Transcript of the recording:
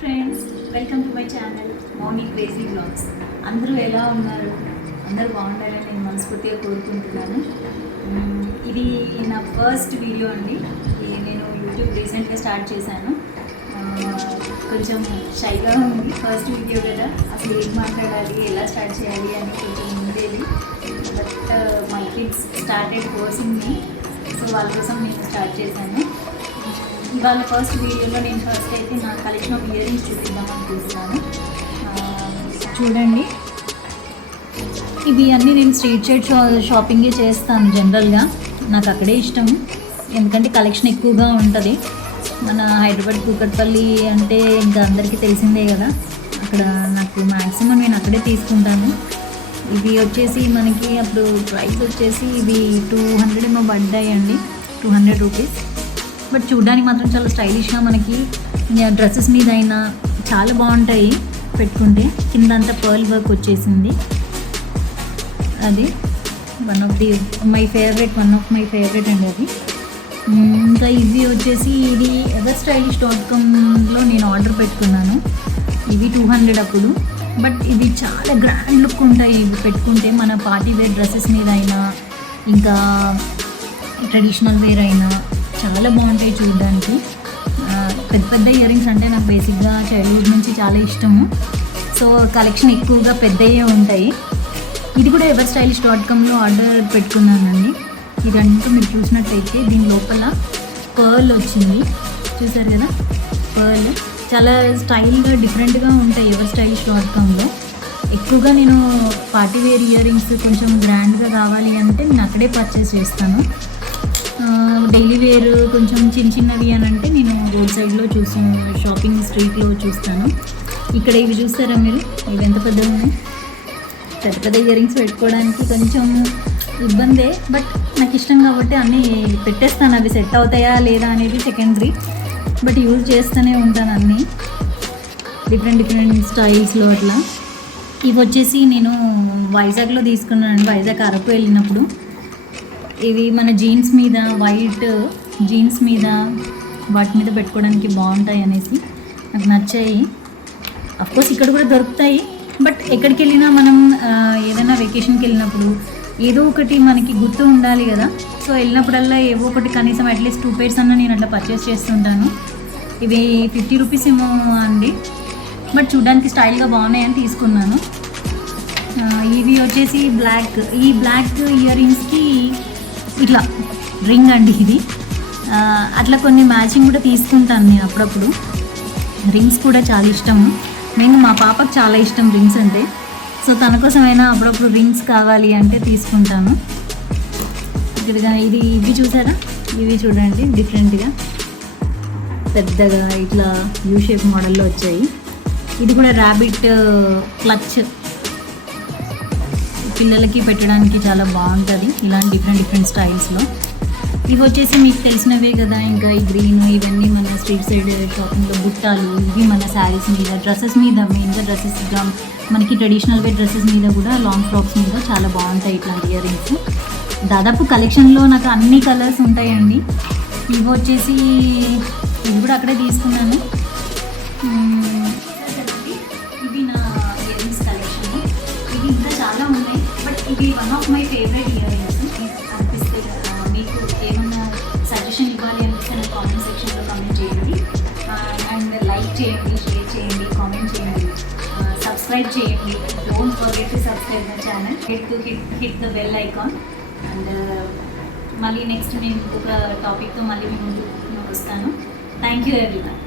Friends, welcome to my channel Mouni crazy blogs. అందరూ ఎలా ఉన్నారు? అందరూ బాగుండాలని నేను మనస్ఫూర్తిగా కోరుకుంటున్నాను. ఇది నా ఫస్ట్ వీడియో అండి. నేను యూట్యూబ్ రీసెంట్గా స్టార్ట్ చేశాను. కొంచెం షైగా ఉంది, ఫస్ట్ వీడియో కదా, అసలు ఏం మాట్లాడాలి, ఎలా స్టార్ట్ చేయాలి అని కొంచెం ఉండేది. But my kids started forcing me, so వాళ్ళ కోసం నేను స్టార్ట్ చేశాను. ఇవాళ ఫస్ట్ వీడియోలో నేను ఫస్ట్ అయితే నా కలెక్షన్ ఆఫ్ ఇయర్ రింగ్స్ చూపిద్దాం అనుకుంటున్నాను. చూడండి, ఇవి అన్నీ నేను స్ట్రీట్ సైడ్ షాపింగే చేస్తాను. జనరల్గా నాకు అక్కడే ఇష్టం, ఎందుకంటే కలెక్షన్ ఎక్కువగా ఉంటుంది. మన హైదరాబాద్ కూకట్పల్లి అంటే ఇంకా అందరికీ తెలిసిందే కదా, అక్కడ నాకు మ్యాక్సిమం నేను అక్కడే తీసుకుంటాను. ఇవి వచ్చేసి మనకి అప్పుడు ప్రైస్ వచ్చేసి ఇవి 200 ఏమో పడ్డాయి అండి, 200 రూపీస్. బట్ చూడడానికి మాత్రం చాలా స్టైలిష్గా మనకి డ్రెస్సెస్ మీద అయినా చాలా బాగుంటాయి పెట్టుకుంటే. కింద అంతా పర్ల్ వర్క్ వచ్చేసింది. అది వన్ ఆఫ్ మై ఫేవరెట్ అండి అది. ఇంకా ఇవి వచ్చేసి ఇది everstylist.comలో నేను ఆర్డర్ పెట్టుకున్నాను. ఇవి 200 అప్పుడు. బట్ ఇవి చాలా గ్రాండ్ లుక్ ఉంటాయి ఇవి పెట్టుకుంటే, మన పార్టీ వేర్ డ్రెస్సెస్ మీద అయినా ఇంకా ట్రెడిషనల్ వేర్ అయినా చాలా బాగుంటాయి చూడడానికి. పెద్ద పెద్ద ఇయర్ రింగ్స్ అంటే నాకు బేసిక్గా చైల్డ్హుడ్ నుంచి చాలా ఇష్టము. సో కలెక్షన్ ఎక్కువగా పెద్దయే ఉంటాయి. ఇది కూడా everstylist.comలో ఆర్డర్ పెట్టుకున్నానండి. ఇదంతా మీరు చూసినట్టయితే దీని లోపల పర్ల్ వచ్చింది, చూసారు కదా. పర్ల్ చాలా స్టైల్గా డిఫరెంట్గా ఉంటాయి everstylist.comలో. ఎక్కువగా నేను పార్టీ వేర్ ఇయర్ రింగ్స్ కొంచెం గ్రాండ్గా కావాలి అంటే నేను అక్కడే పర్చేస్ చేస్తాను. డైలీ వేర్ కొంచెం చిన్నవి అని అంటే నేను రోడ్ సైడ్లో షాపింగ్ స్ట్రీట్లో చూస్తాను. ఇక్కడ ఇవి చూస్తారా మీరు, ఇవి ఎంత పెద్దగా ఉన్నాయి. పెద్ద పెద్ద ఇయర్ రింగ్స్ పెట్టుకోవడానికి కొంచెం ఇబ్బందే, బట్ నాకు ఇష్టం కాబట్టి అన్నీ పెట్టేస్తాను. అవి సెట్ అవుతాయా లేదా అనేది సెకండరీ, బట్ యూజ్ చేస్తూనే ఉంటాను అన్నీ డిఫరెంట్ స్టైల్స్లో అట్లా. ఇవి వచ్చేసి నేను వైజాగ్లో తీసుకున్నాను, వైజాగ్ అరకు వెళ్ళినప్పుడు. ఇవి మన జీన్స్ మీద, వైట్ జీన్స్ మీద వాటి మీద పెట్టుకోవడానికి బాగుంటాయి అనేసి నాకు నచ్చాయి. అఫ్కోర్స్ ఇక్కడ కూడా దొరుకుతాయి, బట్ ఎక్కడికి వెళ్ళినా మనం ఏదైనా వెకేషన్కి వెళ్ళినప్పుడు ఏదో ఒకటి మనకి గుర్తు ఉండాలి కదా. సో వెళ్ళినప్పుడల్లా ఏవో ఒకటి కనీసం అట్లీస్ట్ 2 pairs అన్న నేను అట్లా పర్చేస్ చేస్తుంటాను. ఇవి 50 రూపీస్ ఏమో అండి, బట్ చూడడానికి స్టైల్గా బాగున్నాయని తీసుకున్నాను. ఇవి వచ్చేసి ఈ బ్లాక్ ఇయర్ రింగ్స్కి ఇట్లా రింగ్ అండి ఇది. అట్లా కొన్ని మ్యాచింగ్ కూడా తీసుకుంటాను నేను అప్పుడప్పుడు. రింగ్స్ కూడా చాలా ఇష్టము, నేను మా పాపకు చాలా ఇష్టం రింగ్స్ అంటే. సో తన కోసమైనా అప్పుడప్పుడు రింగ్స్ కావాలి అంటే తీసుకుంటాను. ఇవి చూసారా, ఇవి చూడండి డిఫరెంట్గా పెద్దగా ఇట్లా యూ షేప్ మోడల్లో వచ్చాయి. ఇది కూడా ర్యాబిట్ క్లచ్, పిల్లలకి పెట్టడానికి చాలా బాగుంటుంది ఇలాంటి డిఫరెంట్ స్టైల్స్లో. ఇవి వచ్చేసి మీకు తెలిసినవే కదా, ఇంకా ఈ గ్రీన్ ఇవన్నీ మన స్ట్రీట్ సైడ్ షాపింగ్లో బుట్టాలు. ఇవి మన శారీస్ మీద, డ్రెస్సెస్ మీద, మెయిన్గా డ్రెస్సెస్, మనకి ట్రెడిషనల్ వేర్ డ్రెస్సెస్ మీద కూడా, లాంగ్ ఫ్రాక్స్ మీద చాలా బాగుంటాయి ఇట్లాంటి ఇయర్ రింగ్స్. దాదాపు కలెక్షన్లో నాకు అన్ని కలర్స్ ఉంటాయండి. ఇవి వచ్చేసి ఇవి కూడా అక్కడే తీసుకున్నాను. ఇవి నా ఇయర్ రింగ్స్ కలెక్షన్. ఇవి ఇంకా చాలా ఉన్నాయి, బట్ ఇవి one of my favourite ear rings అనిపిస్తే. మీకు ఏమన్నా సజెషన్ ఇవ్వాలి అనిపిస్తే నాకు కామెంట్ సెక్షన్లో కామెంట్ చేయండి. అండ్ లైక్ చేయండి, షేర్ చేయండి, కామెంట్ చేయండి, సబ్స్క్రైబ్ చేయండి. Don't forget to subscribe my channel, hit the bell icon. And మళ్ళీ నెక్స్ట్ నేను ఒక టాపిక్తో మళ్ళీ మేము వస్తాను. Thank you everyone.